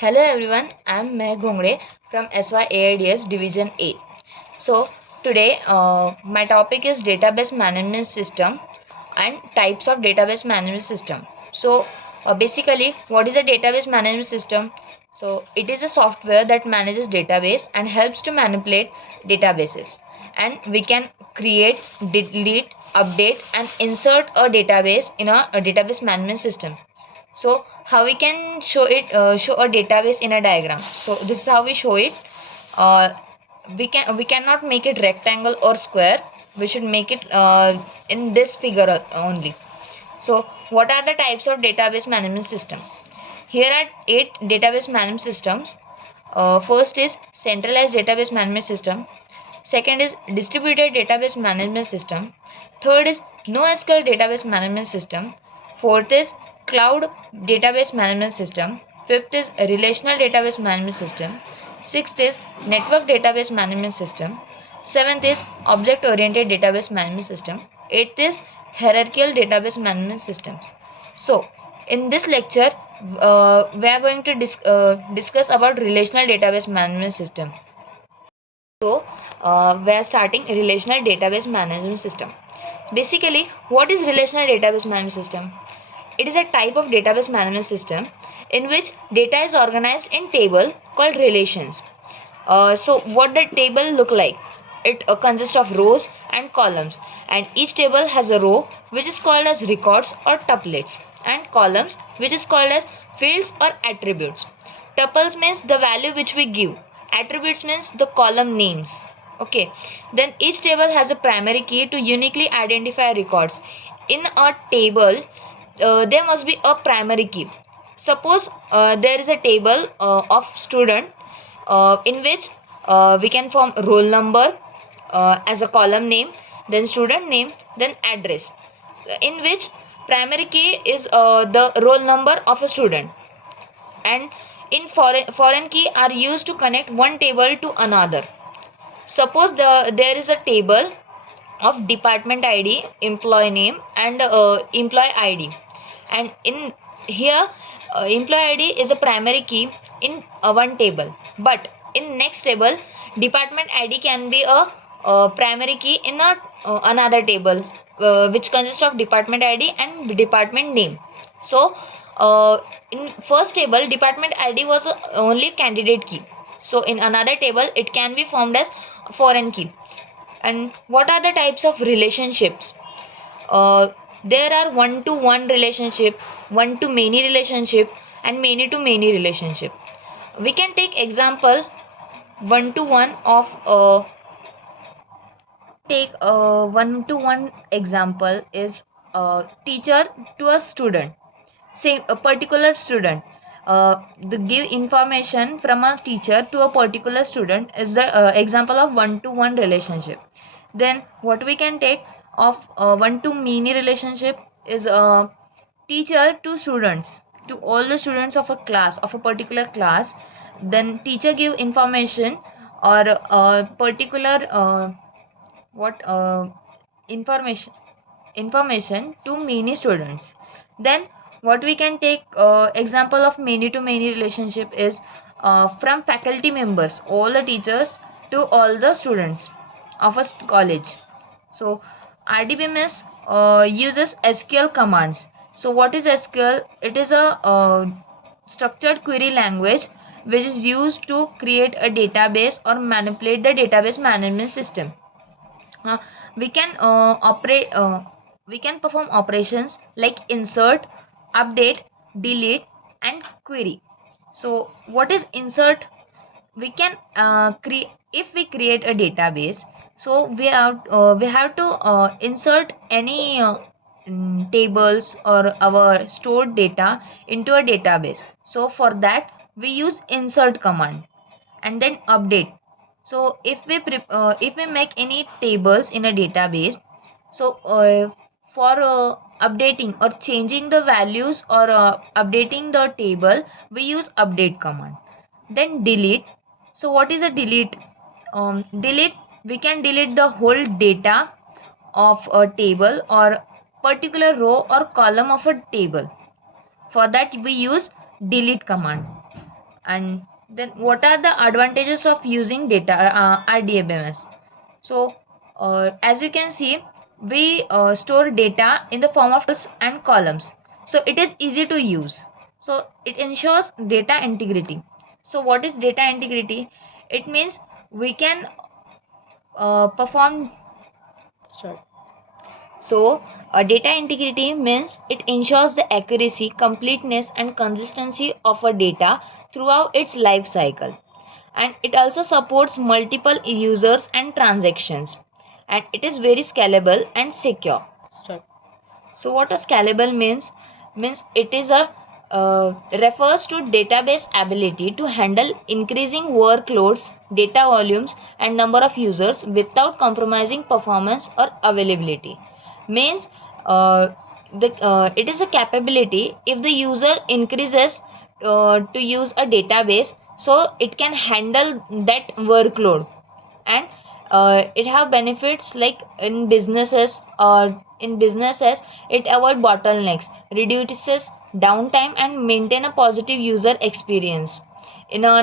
Hello everyone, I am Meh Ghongre from SYAIDS Division A. So today my topic is database management system and types of database management system. So basically what is a database management system? So it is a software that manages database and helps to manipulate databases, and we can create, delete, update and insert a database in a database management system. So how we can show it, show a database in a diagram. So this is how we show it. uh, we cannot make it rectangle or square. We should make it in this figure only. So what are the types of database management system? Here are 8 database management systems. First is centralized database management system. Second is distributed database management system. Third is NoSQL database management system. Fourth is cloud database management system. Fifth is relational database management system. Sixth is network database management system. Seventh is object oriented database management system. Eighth is hierarchical database management systems. So in this lecture we are going to discuss about relational database management system. So we are starting a relational database management system. Basically, what is relational database management system? It is a type of database management system in which data is organized in table called relations. So what the table look like? It consists of rows and columns, and each table has a row which is called as records or tuples, and columns which is called as fields or attributes. Tuples means the value which we give. Attributes means the column names. Okay. Then each table has a primary key to uniquely identify records. In a table, there must be a primary key. Suppose there is a table of student in which we can form roll number as a column name, then student name, then address, in which primary key is the roll number of a student, and in foreign key are used to connect one table to another. Suppose there is a table of department ID, employee name and employee ID, and in here employee ID is a primary key in one table, but in next table department ID can be a primary key in another table which consists of department ID and department name. So in first table department ID was only candidate key, so in another table it can be formed as foreign key. And what are the types of relationships? There are one to one relationship, one to many relationship and many to many relationship. We can take example one to one of take one to one example is teacher to a student. Say a particular student, the give information from a teacher to a particular student is the example of one to one relationship. Then what we can take of one to many relationship is teacher to students, to all the students of a class, of a particular class. Then teacher give information or particular what information to many students. Then what we can take example of many to many relationship is from faculty members, all the teachers to all the students of a college. So RDBMS uses SQL commands. So what is SQL? It is a structured query language which is used to create a database or manipulate the database management system. uh, we can we can perform operations like insert, update, delete and query. So what is insert? We can create, if we create a database, so we have to insert any tables or our stored data into a database. So for that we use insert command. And then update. So if we make any tables in a database, so for updating or changing the values or updating the table, we use update command. Then delete. So what is a delete? Delete, we can delete the whole data of a table or particular row or column of a table. For that we use delete command. And then what are the advantages of using data RDBMS? So as you can see, we store data in the form of rows and columns, so it is easy to use. So it ensures data integrity. So what is data integrity? It means we can perform start. So, data integrity means it ensures the accuracy, completeness, and consistency of a data throughout its life cycle. And it also supports multiple users and transactions. And it is very scalable and secure. Start. So, what a scalable means? Means it is a refers to database ability to handle increasing workloads, data volumes, and number of users without compromising performance or availability. Means it is a capability if the user increases to use a database, so it can handle that workload. And it have benefits like in businesses it avoid bottlenecks, reduces downtime, and maintain a positive user experience. In a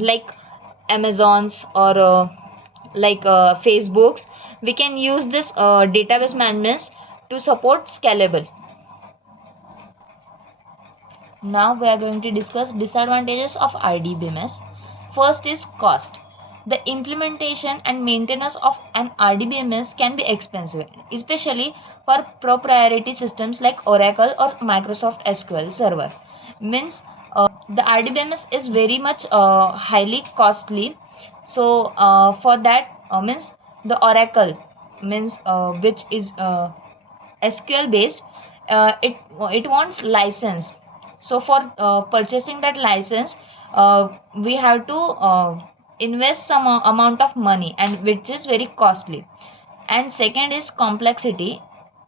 like Amazons or Facebooks, we can use this database management to support scalable. Now we are going to discuss disadvantages of RDBMS. First is cost. The implementation and maintenance of an RDBMS can be expensive, especially for proprietary systems like Oracle or Microsoft SQL Server. Means the RDBMS is very much highly costly. So for that means the Oracle means which is SQL based, it wants license. So for purchasing that license, we have to invest some amount of money, and which is very costly. And second is complexity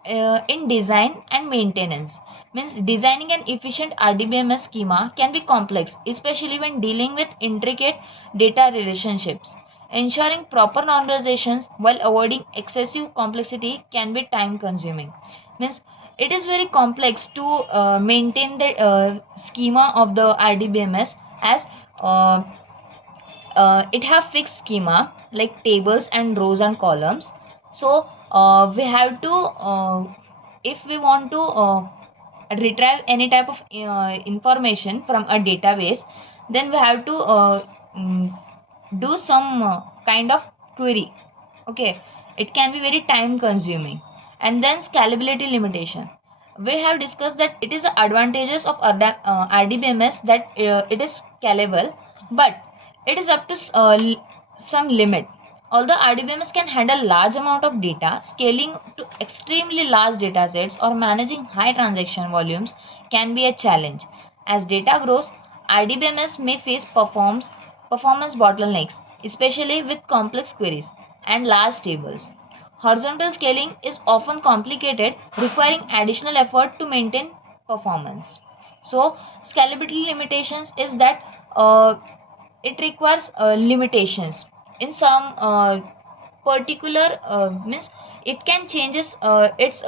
in design and maintenance. Means designing an efficient RDBMS schema can be complex, especially when dealing with intricate data relationships. Ensuring proper normalizations while avoiding excessive complexity can be time consuming. Means it is very complex to maintain the schema of the RDBMS, as uh, it have fixed schema like tables and rows and columns. So we have to if we want to retrieve any type of information from a database, then we have to mm, do some kind of query. Okay, it can be very time consuming. And then scalability limitation, we have discussed that it is the advantages of RDBMS, that it is scalable, but it is up to some limit. Although RDBMS can handle large amount of data, scaling to extremely large data sets or managing high transaction volumes can be a challenge. As data grows, RDBMS may face performance bottlenecks, especially with complex queries and large tables. Horizontal scaling is often complicated, requiring additional effort to maintain performance. So, scalability limitations is that it requires limitations in some particular means it can changes its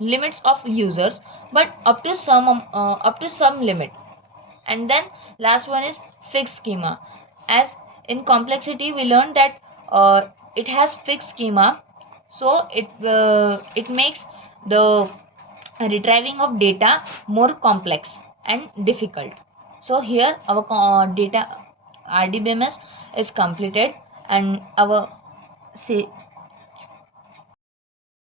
limits of users, but up to some limit. And then last one is fixed schema. As in complexity we learned that it has fixed schema, so it makes the retrieving of data more complex and difficult. So here our data RDBMS is completed, and our say